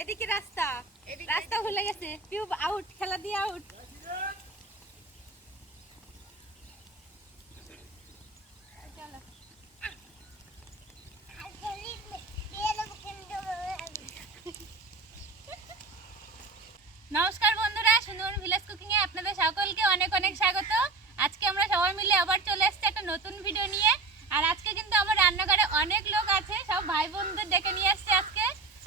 এদিকে রাস্তা রাস্তা ভুলে গেছে। পিউ আউট, খেলা দিয়ে আউট। নমস্কার বন্ধুরা, সুন্দর ভিলেজ কুকিং এ আপনাদের সকলকে অনেক অনেক স্বাগত। আজকে আমরা সবাই মিলে আবার চলে এসেছি একটা নতুন ভিডিও নিয়ে। আর আজকে কিন্তু আমার রান্নাঘরে অনেক লোক আছে, সব ভাই বোনদের ডেকে নিয়ে এসেছি।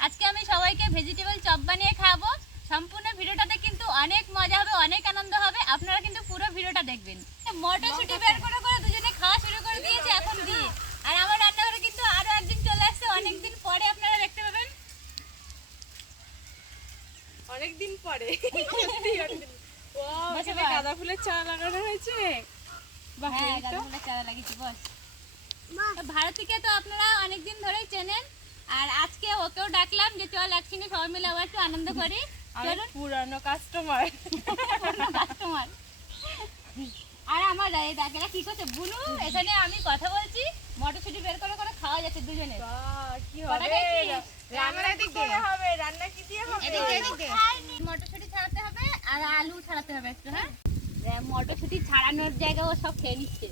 আজকে আমি সবাইকে ভেজিটেবল চপ বানিয়ে খাওয়াবো। সম্পূর্ণ ভিডিওটাতে কিন্তু অনেক মজা হবে, অনেক আনন্দ হবে। আপনারা কিন্তু পুরো ভিডিওটা দেখবেন। মটরশুঁটি বের করে দুজনে খাওয়া শুরু করে দিয়েছে এখন দিয়ে। আর আমার রান্নাঘরে কিন্তু আরো একদিন চলে আসছে, অনেকদিন পরে আপনারা দেখতে পাবেন। অনেকদিন পরে গাঁদা ফুলের চারা লাগানো হয়েছে। হ্যাঁ, গাঁদা ফুলের চারা লাগিয়েছি বস। ভারতীকে তো আপনারা অনেকদিন ধরেই চেনেন। আর আজকে ওকেও ডাকলাম যে চল একসঙ্গে সবাই মিলে আবার একটু আনন্দ করি। চলুন। পুরানো কাস্টমার। আর আমার এরা কি করছে বুনু, এখানে আমি কথা বলছি, মটরশুঁটি বের করে খাওয়া যাচ্ছে দুজনে। কি হবে রান্না কি দিয়ে হবে? রান্না কি দিয়ে হবে? মটরশুঁটি ছাড়াতে হবে আর আলু ছাড়াতে হবে একটু। হ্যাঁ, মটরশুঁটি ছাড়ানোর জায়গা ও সব খেয়ে নিচ্ছে।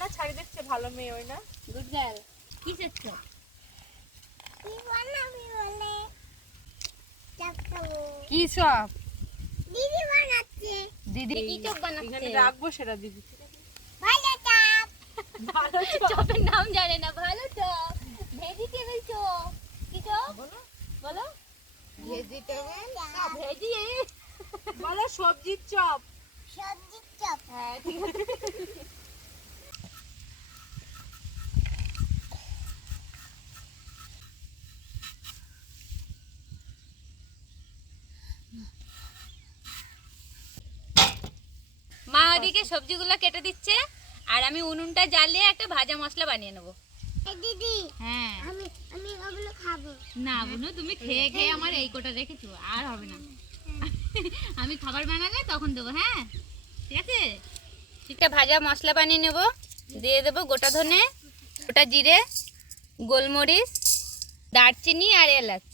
না ছাড়ি দিচ্ছে, ভালো মেয়ে ওই না। Good girl. কি করছো? কি সব দিদি বানাচ্ছে। দিদি কি চপ বানাচ্ছে? এখানে রাখবো সেটা দিদি। ভালো চপ। ভালো চপের নাম জানে না। ভালো চপ, ভেজিটেবল চপ। কি চপ বলো? বলো ভেজিটেবল চপ। ভেজি বলো সবজির চপ। সবজির চপ। হ্যাঁ ঠিক আছে। মা ওদিকে সবজিগুলো কেটে দিচ্ছে আর আমি উনুনটা জ্বালিয়ে একটা ভাজা মশলা বানিয়ে নেবো। দিদি হ্যাঁ আমি ওগুলো খাবো না। বুনু তুমি খেয়ে খেয়ে আমার এই কোটা রেখেছো, আর হবে না। আমি খাবার বানালে তখন দেবো। হ্যাঁ ঠিক আছে। একটা ভাজা মশলা বানিয়ে নেব। দিয়ে দেবো গোটা ধনে, গোটা জিরে, গোলমরিচ, দারচিনি আর এলাচ।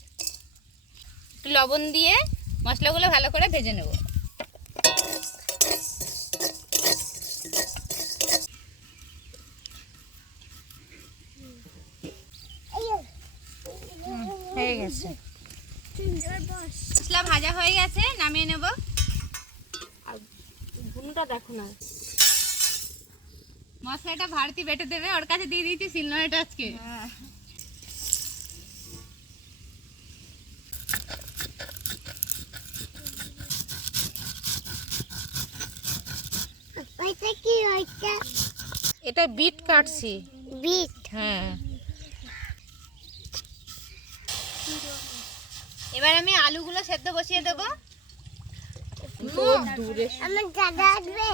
একটু লবণ দিয়ে মশলাগুলো ভালো করে ভেজে নেব। হয়ে গেছে, মশলা ভাজা হয়ে গেছে, নামিয়ে নেব। বুনুটা দেখো না, মশলাটা ভারতী বেটে দেবে, ওর কাছে দিয়ে দিয়েছি শিলনোড়াটা আজকে। এটা বিট কাটছি। বিট? হ্যাঁ। এবার আমি আলুগুলো সেদ্ধ বসিয়ে দেব। দূরে আমার দাদা আসবে।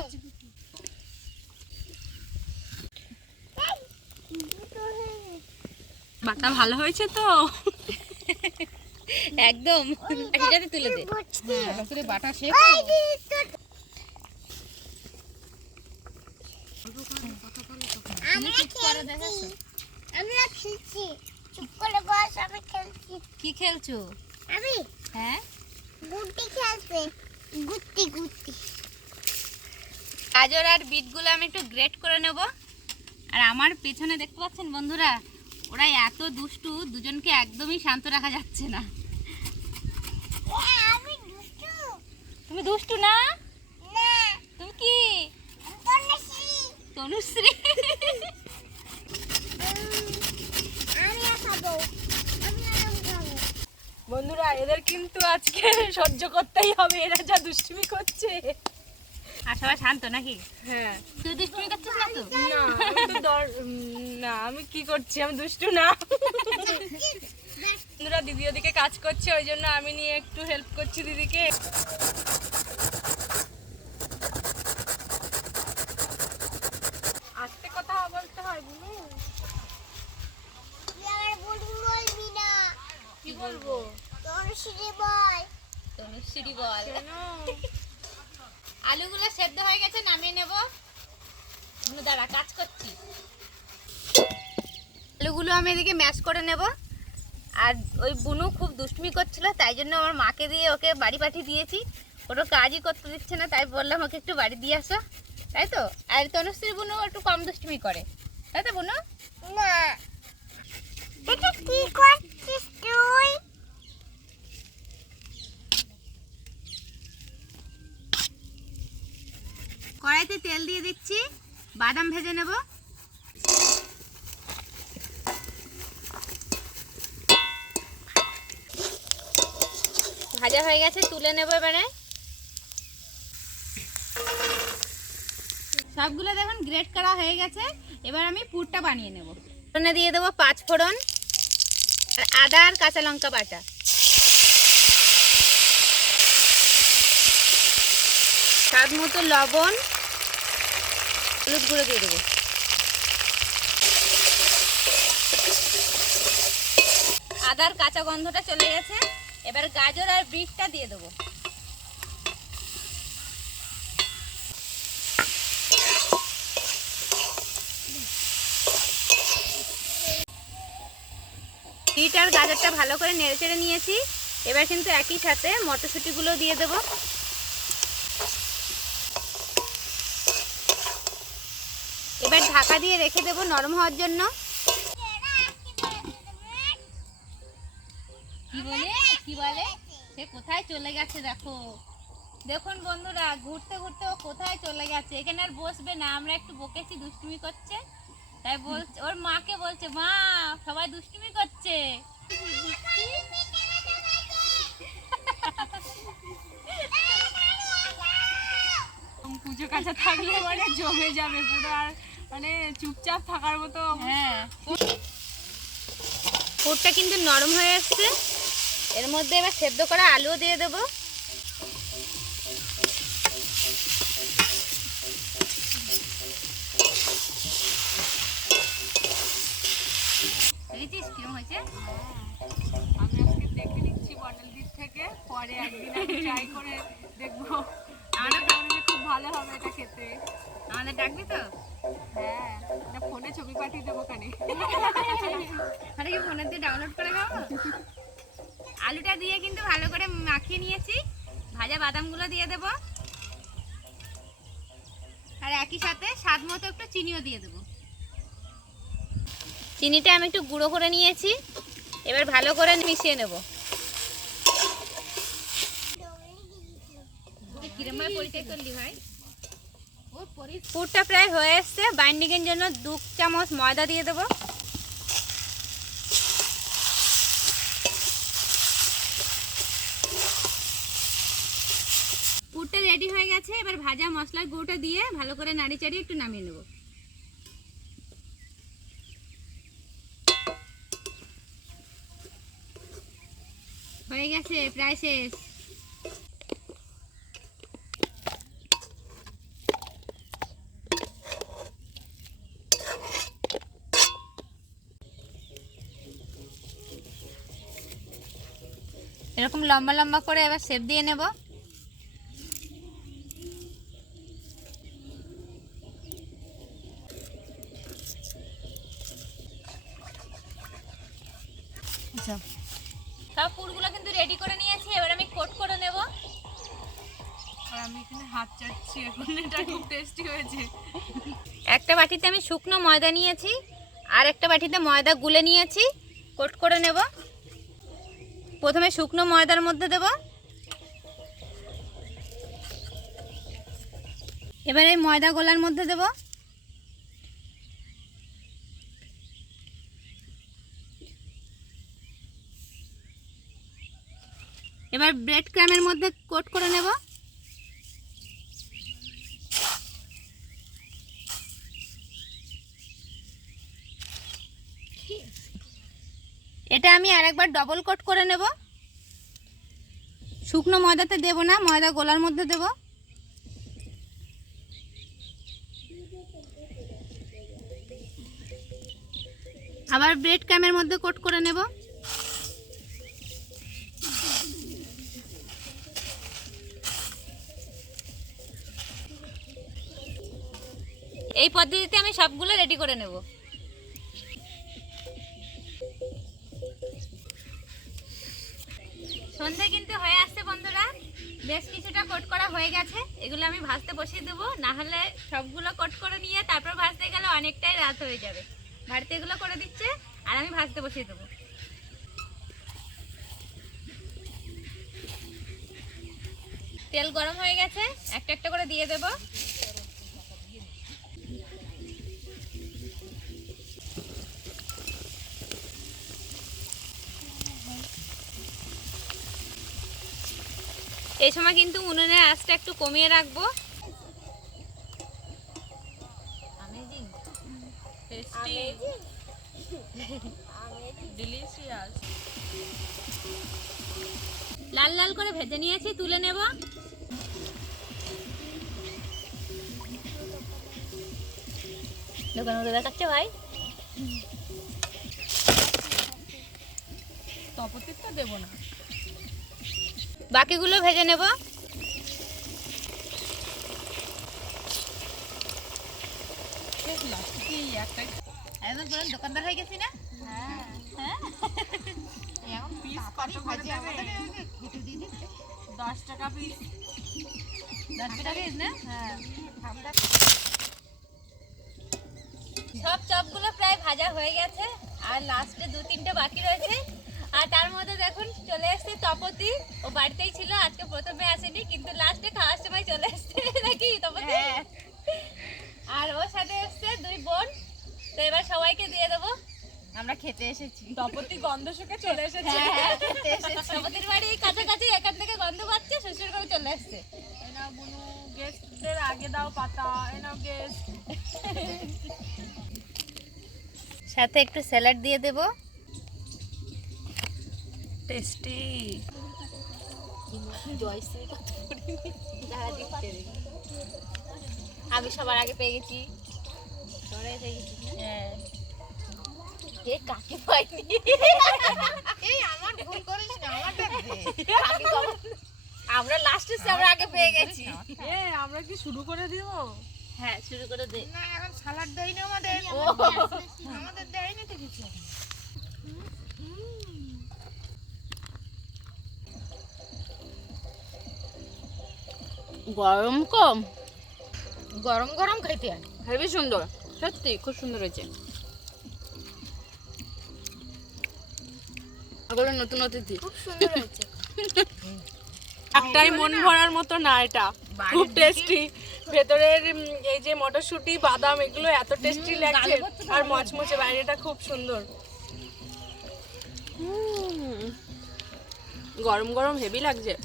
বাটা ভালো হয়েছে তো? একদম এটাতে তুলে দে। ভালো করে বাটা শেখ। আমরা খেলছি। চুপ করে বস, আমি খেলছি। কি খেলছো? আমি হ্যাঁ গুটি খেলছি। গুটি গুটি। গাজর আর বিটগুলো আমি একটু গ্রেট করে নেব। আর আমার পেছনে দেখতে পাচ্ছেন বন্ধুরা, ওরা এত দুষ্টু, দুজনকে একদমই শান্ত রাখা যাচ্ছে না। আমি দুষ্টু? তুমি দুষ্টু না? না। তুমি কি? তনুশ্রী। তনুশ্রী? বন্ধুরা এদের কিন্তু আজকে সহ্য করতেই হবে, এরা যা দুষ্টুমি করছে। আর সবাই শান্ত নাকি? হ্যাঁ। তুই দুষ্টুমি করছিস না তো? না আমি তো না, আমি কি করছি? আমি দুষ্টু না। বন্ধুরা দিদি ওদিকে কাজ করছে, ওই জন্য আমি নিয়ে একটু হেল্প করছি দিদিকে। আস্তে কথা বলতে হয় বুনু। কি বলবো? তনুশ্রী বল। তনুশ্রী বল। আলুগুলো সেদ্ধ হয়ে গেছে, নামিয়ে নেব। দাঁড়া, কাজ করছি। আলুগুলো আমি এদিকে ম্যাশ করে নেব। আর ওই বুনু খুব দুষ্টুমি করছিল, তাই জন্য আমার মাকে দিয়ে ওকে বাড়ি পাঠিয়ে দিয়েছি। ওটা কাজই করতে দিচ্ছে না, তাই বললাম ওকে একটু বাড়ি দিয়ে আসো, তাই তো। আর তনুশ্রী বুনু একটু কম দুষ্টুমি করে, তাই তো বুনু? না, এটা কি করছিস তুই? কড়াইতে তেল দিয়ে দিচ্ছি, বাদাম ভেজে নেব। ভাজা হয়ে গেছে, তুলে নেব এবারে। সবগুলো দেখুন গ্রেট করা হয়ে গেছে। এবার আমি পুরটা বানিয়ে নেব। ফোড়নে দিয়ে দেবো 5 ফোড়ন আর আদা আর কাঁচা লঙ্কা বাটা, স্বাদ মতো লবণ, হলুদ গুঁড়ো দিয়ে দেবো। আদার কাঁচা গন্ধটা চলে গেছে, এবার গাজর আর বিটটা দিয়ে দেবো। বিট আর গাজরটা ভালো করে নেড়েচেড়ে নিয়েছি। এবার কিন্তু একই সাথে মটরশুঁটিগুলো দিয়ে দেবো। এবার ঢাকা দিয়ে রেখে দেবো নরম হওয়ার জন্য। কি বলে সে কোথায় চলে গেছে দেখো। দেখুন বন্ধুরা, ঘুরতে ঘুরতে ও কোথায় চলে গেছে। এখানে আর বসবে না, আমরা একটু বকেছি, দুষ্টুমি করছে, তাই বলছে ওর মাকে বলছে, মা সবাই দুষ্টুমি করছে। পুজো কাছে থাকলে মানে জমে যাবে পুরো, আর মানে চুপচাপ থাকার মতো। হ্যাঁ, পুরটা কিন্তু নরম হয়ে আসছে। এর মধ্যে এবার সেদ্ধ করা আলুও দিয়ে দেবো। দেখেছিস কিরম হয়েছে? আমি আজকে দেখে নিচ্ছি বনেলদির থেকে, পরে একদিন আমি ট্রাই করে দেখবো। আমার খুব ভালো হবে এটা খেতে। আমাদের ডাকবি তো? হ্যাঁ, এটা ফোনে ছবি পাঠিয়ে দেবো কানে। আরে কি ফোনে দিয়ে ডাউনলোড করে খাবো? আলুটা দিয়ে কিন্তু ভালো করে মাখিয়ে নিয়েছি। ভাজা বাদামগুলো দিয়ে দেব, আর একই সাথে স্বাদ মতো একটু চিনিও দিয়ে দেব। চিনিটা আমি একটু গুঁড়ো করে নিয়েছি, এবার ভালো করে মিশিয়ে নেব। কিরমভাবে পরিচয় করলি ভাই? পুরটা প্রায় হয়ে এসছে। বাইন্ডিং এর জন্য 2 চামচ ময়দা দিয়ে দেব। পুরটা রেডি হয়ে গেছে। এবার ভাজা মশলার গুঁড়োটা দিয়ে ভালো করে নাড়ি চাড়িয়ে একটু নামিয়ে নেব। হয়ে গেছে, প্রায় শেষ। এরকম লম্বা লম্বা করে এবার শেপ দিয়ে নেব। আচ্ছা, সব পুরগুলো কিন্তু রেডি করে নিয়েছি। এবার আমি কোট করে নেব। আর আমি এখানে হাত চাটছি এখন, এটা খুব টেস্টি হয়েছে। একটা বাটিতে আমি শুকনো ময়দা নিয়েছি, আর একটা বাটিতে ময়দা গুলে নিয়েছি। কোট করে নেব। প্রথমে শুকনো ময়দার মধ্যে দেব, এবার এই ময়দা গোলার মধ্যে দেব। এবার ব্রেড ক্রামের মধ্যে কোট করে নেব। এটা আমি আরেকবার ডবল কোট করে নেব। শুকনো ময়দাতে দেব না, ময়দা গোলার মধ্যে দেব। আবার ব্রেড ক্রামের মধ্যে কোট করে নেব। এই পদ্ধতিতে আমি সবগুলো রেডি করে নেব। সন্ধে কিন্তু হয়ে আসছে বন্ধুরা, বেশ কিছুটা কোট করা হয়ে গেছে। এগুলো আমি ভাজতে বসিয়ে দেবো, না হলে সবগুলো কোট করে নিয়ে তারপর ভাজতে গেলে অনেকটাই রাত হয়ে যাবে। বাড়িতে এগুলো করে দিচ্ছে আর আমি ভাজতে বসিয়ে দেবো। তেল গরম হয়ে গেছে, একটা একটা করে দিয়ে দেবো। এই সময় কিন্তু উনুনের আঁচটা একটু কমিয়ে রাখবো। লাল লাল করে ভেজে নিয়েছি, তুলে নেব। দোকান মতো দেখাচ্ছে ভাই। তপতিরটা দেবো না, বাকিগুলো ভেজে নেব। দোকানদার হয়ে গেছি না? পিস কত করে দেবে? 10 টাকা পিস। 10 টাকা পিস না? হ্যাঁ, সব চপগুলো প্রায় ভাজা হয়ে গেছে, আর লাস্টে 2-3টে বাকি রয়েছে। আর তার মধ্যে দেখুন চলে এসেছে তপতি। ও বাড়িতেই ছিল, আজকে প্রথমে আসেনি, কিন্তু লাস্টে খাওয়ার সময় চলে এসেছে নাকি তপতি? আর ওর সাথে এসছে 2 বোন। তো এবার সবাইকে দিয়ে দেবো। আমরা খেতে এসেছি। তপতি গন্ধ শুকে চলে এসেছে। তপতির বাড়ি কাছাকাছি, এখান থেকে গন্ধ পাচ্ছে, শ্বশুর বাড়ি চলে এসছে। এনাও বুনু, গেস্টদের আগে দাও পাতা। এনাও গেস্ট। সাথে একটু স্যালাড দিয়ে দেবো। টেস্টি। আমি সবার আগে পেয়ে গেছি। হ্যাঁ। এ কাকে পাইনি? আমরা লাস্টে আমরা আগে পেয়ে গেছি। আমরা কি শুরু করে দিব? হ্যাঁ, শুরু করে দে। না এখন সালাড দেয়নি আমাদের আমাদের দেয়নি তো কিছু। গরম কম, গরম গরম খাইতে হয়। হেবি সুন্দর, সত্যি খুব সুন্দর হয়েছে। এগুলো নতুন অতিথি। খুব সুন্দর হয়েছে। একটাই মন ভরার মতো না, এটা খুব টেস্টি। ভেতরের এই যে মটরশুঁটি, বাদাম, এগুলো এত টেস্টি লাগছে, আর মচমচে বাইরেটা খুব সুন্দর। গরম গরম হেভি লাগছে।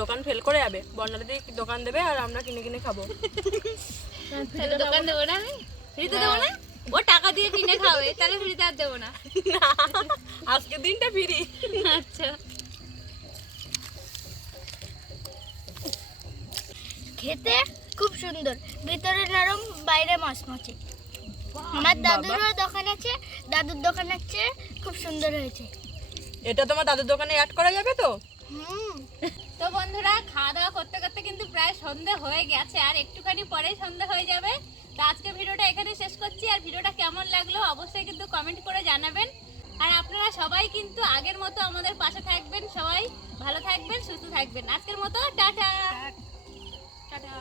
দোকান ফেল করে যাবে, বর্ণালী দোকান দেবে আর আমরা কিনে কিনে খাবো। দোকান দেবো না, আমি ফ্রিতে দেবো না। ও টাকা দিয়ে কিনে খাবে, তাহলে ফ্রিতে আর দেবো না। আজকে দিনটা ফ্রি। আচ্ছা, খেতে খুব সুন্দর, ভিতরে নরম বাইরে মচমচে। আমার দাদুরও দোকান আছে, দাদুর দোকান আছে, খুব সুন্দর হয়েছে। এটা তোমার দাদুর দোকানে অ্যাড করা যাবে তো? তো বন্ধুরা, খাওয়া দাওয়া করতে করতে কিন্তু প্রায় সন্ধে হয়ে গেছে, আর একটুখানি পরেই সন্ধে হয়ে যাবে। তো আজকে ভিডিওটা এখানে শেষ করছি। আর ভিডিওটা কেমন লাগলো অবশ্যই কিন্তু কমেন্ট করে জানাবেন। আর আপনারা সবাই কিন্তু আগের মতো আমাদের পাশে থাকবেন, সবাই ভালো থাকবেন, সুস্থ থাকবেন। আজকের মতো টাটা। টাটা।